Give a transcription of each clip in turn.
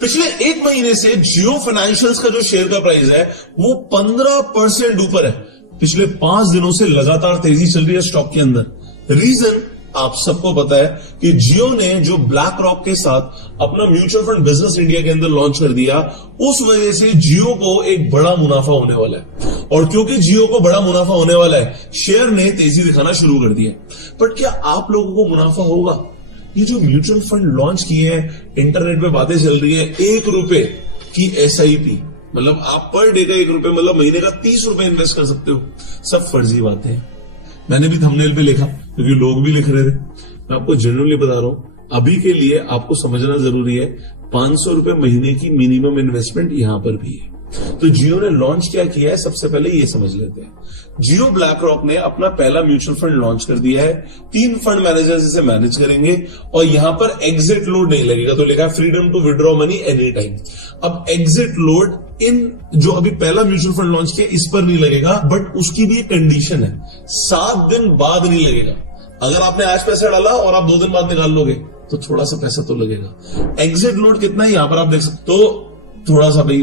पिछले एक महीने से जियो फाइनेंशियल्स का जो शेयर का प्राइस है वो 15% ऊपर है। पिछले 5 दिनों से लगातार तेजी चल रही है स्टॉक के अंदर। रीजन आप सबको पता है कि जियो ने जो ब्लैक रॉक के साथ अपना म्यूचुअल फंड बिजनेस इंडिया के अंदर लॉन्च कर दिया, उस वजह से जियो को एक बड़ा मुनाफा होने वाला है। और क्योंकि जियो को बड़ा मुनाफा होने वाला है, शेयर ने तेजी दिखाना शुरू कर दिया। बट क्या आप लोगों को मुनाफा होगा? ये जो म्यूचुअल फंड लॉन्च किए हैं, इंटरनेट पे बातें चल रही है, ₹1 की SIP, मतलब आप पर डे का ₹1 मतलब महीने का ₹30 इन्वेस्ट कर सकते हो। सब फर्जी बातें हैं। मैंने भी थंबनेल पे लिखा क्योंकि लोग भी लिख रहे थे। मैं आपको जनरली बता रहा हूं, अभी के लिए आपको समझना जरूरी है, ₹500 महीने की मिनिमम इन्वेस्टमेंट यहां पर भी है। तो जियो ने लॉन्च क्या किया है, सबसे पहले ये समझ लेते हैं। जियो ब्लैक रॉक ने अपना पहला म्यूचुअल फंड लॉन्च कर दिया है। 3 फंड मैनेजर्स इसे मैनेज करेंगे और यहां पर एग्जिट लोड नहीं लगेगा। तो लिखा है freedom to withdraw money any time. अब एग्जिट लोड इन जो अभी पहला म्यूचुअल फंड लॉन्च किया इस पर नहीं लगेगा, बट उसकी भी एक कंडीशन है, 7 दिन बाद नहीं लगेगा। अगर आपने आज पैसा डाला और आप 2 दिन बाद निकाल लोगे तो थोड़ा सा पैसा तो लगेगा। एग्जिट लोड कितना है यहां पर आप देख सकते हो। तो थोड़ा सा भाई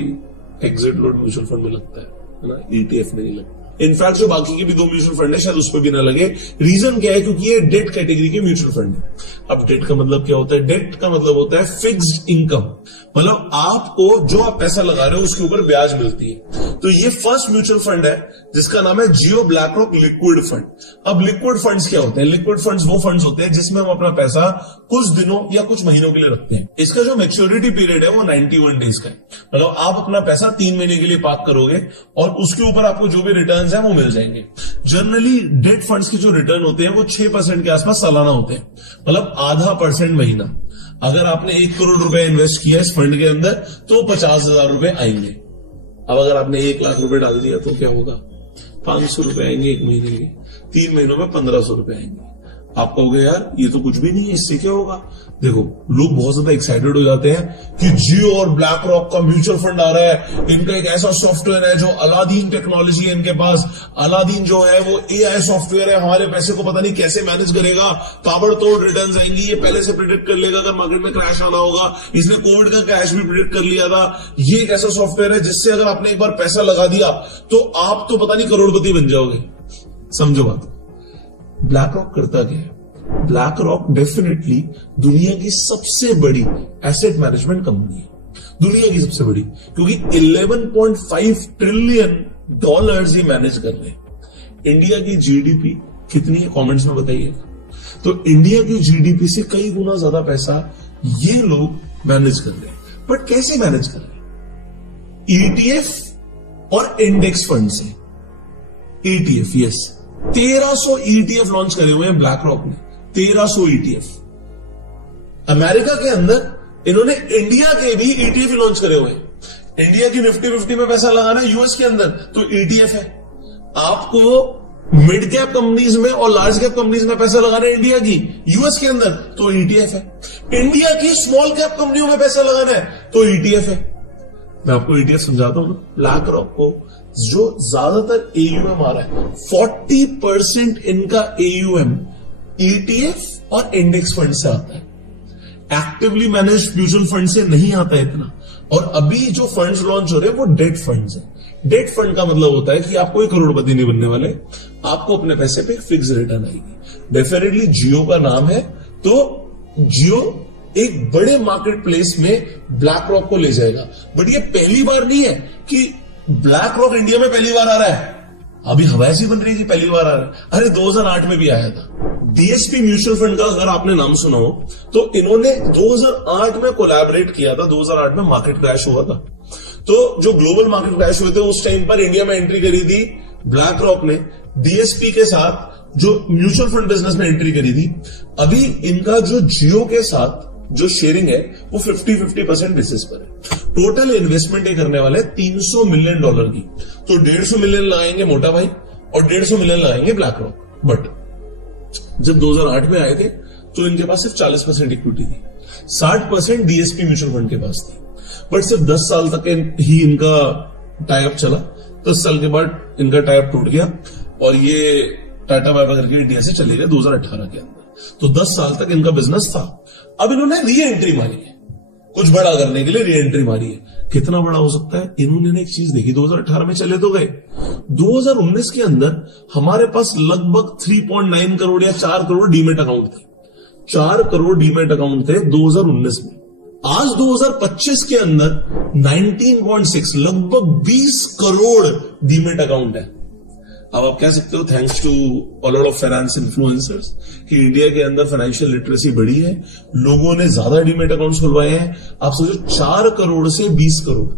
एग्जिट लोड म्यूचुअल फंड में लगता है ना, ETF में नहीं लगता। इनफैक्ट जो बाकी के भी 2 म्यूचुअल फंड है शायद उस पर भी ना लगे। रीजन क्या है? क्योंकि ये डेट कैटेगरी के म्यूचुअल फंड है। अब डेट का मतलब क्या होता है? डेट का मतलब होता है फिक्स्ड इनकम, मतलब आपको जो आप पैसा लगा रहे हो उसके ऊपर ब्याज मिलती है। तो ये फर्स्ट म्यूचुअल फंड है जिसका नाम है जियो ब्लैक रॉक लिक्विड फंड। अब लिक्विड फंड्स क्या होते हैं? लिक्विड फंड्स वो फंड्स होते हैं जिसमें हम अपना पैसा कुछ दिनों या कुछ महीनों के लिए रखते हैं। इसका जो मैच्योरिटी पीरियड है वो 91 डेज का है। मतलब आप अपना पैसा 3 महीने के लिए पार्क करोगे और उसके ऊपर आपको जो भी रिटर्न है वो मिल जाएंगे। जनरली डेट फंड्स के जो रिटर्न होते हैं वो 6% के आसपास सालाना होते हैं, मतलब ½ महीना। अगर आपने ₹1 करोड़ इन्वेस्ट किया इस फंड के अंदर तो 50,000 रुपए आएंगे। अब अगर आपने ₹1,00,000 डाल दिया तो क्या होगा? ₹500 आएंगे 1 महीने के। 3 महीनों में ₹1,500 आएंगे। आप कहोगे यार ये तो कुछ भी नहीं है, इससे क्या होगा? देखो, लोग बहुत ज्यादा एक्साइटेड हो जाते हैं कि जियो और ब्लैक रॉक का म्यूचुअल फंड आ रहा है। इनका एक ऐसा सॉफ्टवेयर है जो अलादीन टेक्नोलॉजी है इनके पास। अलादीन जो है वो AI सॉफ्टवेयर है, हमारे पैसे को पता नहीं कैसे मैनेज करेगा, ताबड़तोड़ रिटर्न्स आएंगी, ये पहले से प्रिडिक्ट कर लेगा अगर मार्केट में क्रैश आना होगा। इसने कोविड का क्रैश भी प्रिडिक्ट कर लिया था। ये एक ऐसा सॉफ्टवेयर है जिससे अगर आपने एक बार पैसा लगा दिया तो आप तो पता नहीं करोड़पति बन जाओगे। समझो बात। ब्लैक रॉक करता क्या है? ब्लैक रॉक डेफिनेटली दुनिया की सबसे बड़ी एसेट मैनेजमेंट कंपनी है, दुनिया की सबसे बड़ी, क्योंकि $11.5 ट्रिलियन ये मैनेज कर रहे हैं। इंडिया की GDP कितनी है कमेंट्स में बताइएगा। तो इंडिया की GDP से कई गुना ज्यादा पैसा ये लोग मैनेज कर रहे हैं। बट कैसे मैनेज कर रहे हैं? ETF और इंडेक्स फंड से। ETF, यस, 1300 ETF लॉन्च करे हुए हैं ब्लैक रॉक ने। 1300 ETF। अमेरिका के अंदर इन्होंने इंडिया के भी ETF लॉन्च करे हुए हैं। इंडिया की निफ्टी 50 में पैसा लगाना है यूएस के अंदर तो ETF है। आपको मिड कैप कंपनीज में और लार्ज कैप कंपनीज में पैसा लगाना है इंडिया की यूएस के अंदर तो ETF है। इंडिया की स्मॉल कैप कंपनियों में पैसा लगाना है तो ETF है। मैं आपको ETF समझाता हूं। ब्लैक रॉक को जो ज्यादातर AUM आ रहा है, 40% इनका AUM ETF और इंडेक्स फंड से आता है। एक्टिवली मैनेज म्यूचुअल फंड से नहीं आता है इतना। और अभी जो फंड्स लॉन्च हो रहे हैं वो डेट फंड्स हैं। डेट फंड का मतलब होता है कि आप कोई करोड़पति नहीं बनने वाले, आपको अपने पैसे पे फिक्स रिटर्न आएगी। डेफिनेटली जियो का नाम है तो जियो एक बड़े मार्केट प्लेस में ब्लैक रॉक को ले जाएगा। बट ये पहली बार नहीं है कि ब्लैक रॉक इंडिया में पहली बार आ रहा है। अभी हवा सी बन रही थी, पहली बार आ रहा है। अरे 2008 में भी आया था। DSP म्यूचुअल फंड का अगर आपने नाम सुना हो तो इन्होंने 2008 में कोलैबोरेट किया था। 2008 में मार्केट क्रैश हुआ था। तो जो ग्लोबल मार्केट क्रैश हुए थे उस टाइम पर इंडिया में एंट्री करी थी ब्लैक रॉक ने DSP के साथ, जो म्यूचुअल फंड बिजनेस में एंट्री करी थी। अभी इनका जो जियो के साथ जो शेयरिंग है वो 50-50% बेसिस पर है। टोटल इन्वेस्टमेंट ये करने वाले $300 मिलियन की। तो 150 मिलियन लगाएंगे मोटा भाई और 150 मिलियन लगाएंगे ब्लैक रॉक। बट जब 2008 में आए थे तो इनके पास सिर्फ 40% इक्विटी थी, 60% DSP म्यूचुअल फंड के पास थी। बट सिर्फ 10 साल तक ही इनका टाइप चला। 10 साल के बाद इनका टाइप टूट गया और ये टाटा वाइवा करके इंडिया से चले गए 2018 के अंदर। तो 10 साल तक इनका बिजनेस था। अब इन्होंने री एंट्री मारी है। कुछ बड़ा करने के लिए री एंट्री मारी है। कितना बड़ा हो सकता है? इन्होंने एक चीज देखी, 2018 में चले तो गए, 2019 के अंदर हमारे पास लगभग 3.9 करोड़ या 4 करोड़ डीमेट अकाउंट थे। 4 करोड़ डीमेट अकाउंट थे 2019 में। आज 2025 के अंदर 19.6 लगभग 20 करोड़ डीमेट अकाउंट है। अब आप कह सकते हो thanks to a lot of finance influencers कि इंडिया के अंदर फाइनेंशियल लिटरेसी बढ़ी है, लोगों ने ज्यादा डीमेट अकाउंट्स खुलवाए हैं। आप सोचो 4 करोड़ से 20 करोड़,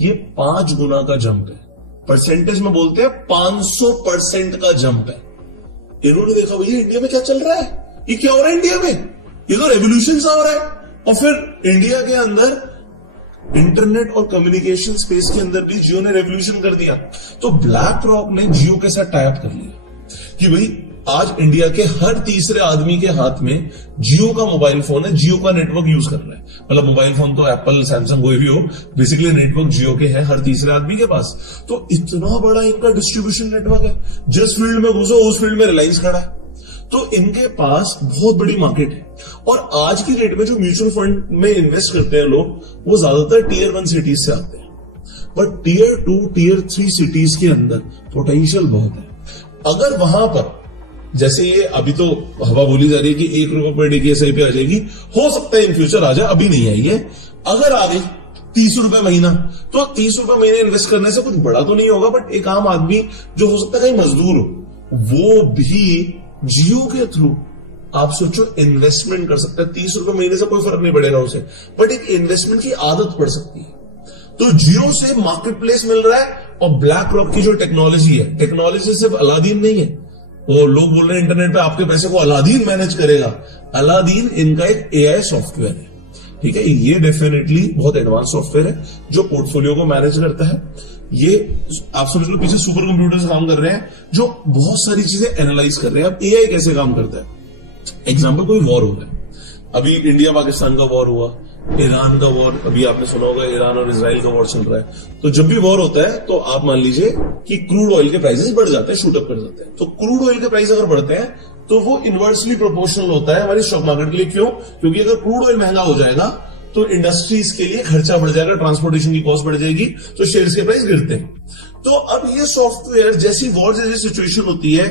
ये 5 गुना का जंप है। परसेंटेज में बोलते हैं 500% का जंप है। इन्होंने देखा भैया इंडिया में क्या चल रहा है, ये क्या हो रहा है इंडिया में, ये तो रेवोल्यूशन सा हो रहा है। और फिर इंडिया के अंदर इंटरनेट और कम्युनिकेशन स्पेस के अंदर भी जियो ने रेवोल्यूशन कर दिया। तो ब्लैक रॉक ने जियो के साथ टाई अप कर लिया कि भाई आज इंडिया के हर तीसरे आदमी के हाथ में जियो का मोबाइल फोन है, जियो का नेटवर्क यूज कर रहा है। मतलब मोबाइल फोन तो एप्पल सैमसंग कोई भी हो, बेसिकली नेटवर्क जियो के है हर तीसरे आदमी के पास। तो इतना बड़ा इनका डिस्ट्रीब्यूशन नेटवर्क है, जिस फील्ड में घुसो उस फील्ड में रिलायंस खड़ा है। तो इनके पास बहुत बड़ी मार्केट है। और आज की डेट में जो म्यूचुअल फंड में इन्वेस्ट करते हैं लोग, वो ज्यादातर टियर 1 सिटीज से आते हैं, बट टियर 2 टियर 3 सिटीज के अंदर पोटेंशियल बहुत है। अगर वहां पर जैसे ये अभी तो हवा बोली जा रही है कि 1 रुपए पर डे की एसआईपी आ जाएगी, हो सकता है इन फ्यूचर आ जाए, अभी नहीं आई है। अगर आ गई 30 रुपए महीना, तो 30 रुपए महीने इन्वेस्ट करने से कुछ बड़ा तो नहीं होगा, बट एक आम आदमी जो हो सकता है कहीं मजदूर हो, वो भी जियो के थ्रू आप सोचो इन्वेस्टमेंट कर सकता है। 30 रुपए महीने से कोई फर्क नहीं पड़ेगा उसे, बट एक इन्वेस्टमेंट की आदत पड़ सकती है। तो जियो से मार्केट प्लेस मिल रहा है। और ब्लैक रॉक की जो टेक्नोलॉजी है, टेक्नोलॉजी सिर्फ अलादीन नहीं है। वो लोग बोल रहे हैं इंटरनेट पे आपके पैसे को अलादीन मैनेज करेगा। अलादीन इनका एक एआई सॉफ्टवेयर है, ठीक है। ये डेफिनेटली बहुत एडवांस सॉफ्टवेयर है जो पोर्टफोलियो को मैनेज करता है। ये आप समझ लो पीछे सुपर कंप्यूटर से काम कर रहे हैं जो बहुत सारी चीजें एनालाइज कर रहे हैं। अब एआई कैसे काम करता है? एग्जाम्पल, कोई वॉर हो रहा है, अभी इंडिया पाकिस्तान का वॉर हुआ, ईरान का वॉर, अभी आपने सुना होगा ईरान और इजराइल का वॉर चल रहा है। तो जब भी वॉर होता है तो आप मान लीजिए कि क्रूड ऑयल के प्राइसेस बढ़ जाते हैं, शूट अप कर जाते हैं। तो क्रूड ऑयल के प्राइस अगर बढ़ते हैं तो वो इनवर्सली प्रोपोर्शनल होता है हमारी स्टॉक मार्केट के लिए। क्यों? क्योंकि अगर क्रूड ऑयल महंगा हो जाएगा तो इंडस्ट्रीज के लिए खर्चा बढ़ जाएगा, ट्रांसपोर्टेशन की कॉस्ट बढ़ जाएगी, तो शेयर्स के प्राइस गिरते हैं। तो अब ये सॉफ्टवेयर जैसी वॉर जैसी सिचुएशन होती है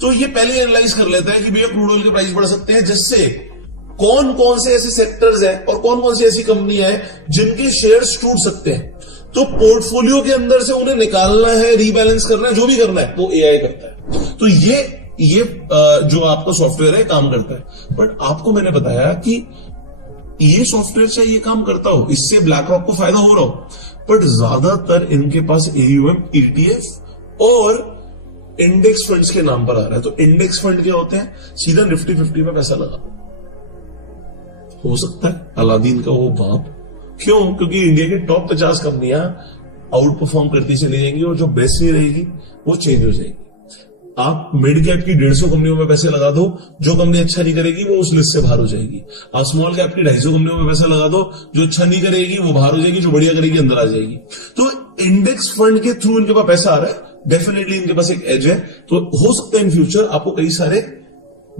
तो ये पहले एनालाइज कर लेता है कि भैया क्रूड ऑयल के प्राइस बढ़ सकते हैं, जिससे कौन कौन से ऐसे सेक्टर्स हैं और कौन कौन सी ऐसी कंपनियां हैं जिनके शेयर्स टूट सकते हैं। तो पोर्टफोलियो के अंदर से उन्हें निकालना है, रीबैलेंस करना है, जो भी करना है वो एआई करता है। तो ये जो आपका सॉफ्टवेयर है काम करता है। बट आपको मैंने बताया कि ये सॉफ्टवेयर चाहे ये काम करता हो, इससे ब्लैक रॉक को फायदा हो रहा हो, बट ज्यादातर इनके पास एयूएम, ईटीएफ और इंडेक्स फंड्स के नाम पर आ रहा है। तो इंडेक्स फंड क्या होते हैं? सीधा निफ्टी 50 में पैसा लगा दो। हो सकता है अलादीन का वो बाप। क्यों? क्योंकि इंडिया की टॉप 50 कंपनियां आउट परफॉर्म करती चली जाएंगी और जो बेस्ट नहीं रहेगी वो चेंज हो जाएगी। आप मिड कैप की 150 कंपनियों में पैसे लगा दो, जो कंपनी अच्छा नहीं करेगी वो उस लिस्ट से बाहर हो जाएगी। आप स्मॉल कैप की 250 कंपनियों में पैसा लगा दो, जो अच्छा नहीं करेगी वो बाहर हो जाएगी, जो बढ़िया करेगी अंदर आ जाएगी। तो इंडेक्स फंड के थ्रू इनके पास पैसा आ रहा है, डेफिनेटली इनके पास एक एज है। तो हो सकता है इन फ्यूचर आपको कई सारे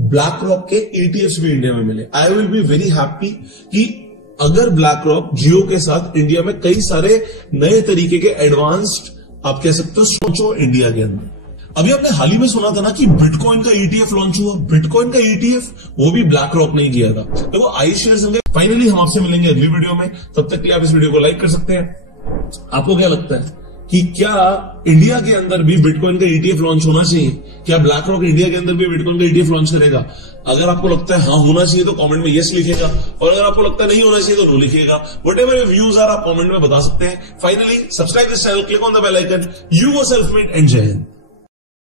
ब्लैक रॉक के ईटीएफ्स भी इंडिया में मिले। I will be very happy कि अगर ब्लैक रॉक जियो के साथ इंडिया में कई सारे नए तरीके के एडवांस्ड आप कह सकते हो सोचो इंडिया के अंदर। अभी आपने हाल ही में सुना था ना कि बिटकॉइन का ईटीएफ लॉन्च हुआ। बिटकॉइन का ईटीएफ वो भी ब्लैक रॉक नहीं किया था। तो वो आई शेयर्स होंगे। फाइनली हम आपसे मिलेंगे अगली वीडियो में, तब तक के लिए आप इस वीडियो को लाइक कर सकते हैं। आपको क्या लगता है कि क्या इंडिया के अंदर भी बिटकॉइन का ईटीएफ लॉन्च होना चाहिए? क्या ब्लैक रॉक इंडिया के अंदर भी बिटकॉइन का ईटीएफ लॉन्च करेगा? अगर आपको लगता है हाँ होना चाहिए तो कमेंट में यस लिखिएगा, और अगर आपको लगता है नहीं होना चाहिए तो नो लिखिएगा। व्हाटएवर योर व्यूज आर आप कमेंट में बता सकते हैं। Finally subscribe this channel, click on the bell icon. You go self made and जय हिंद।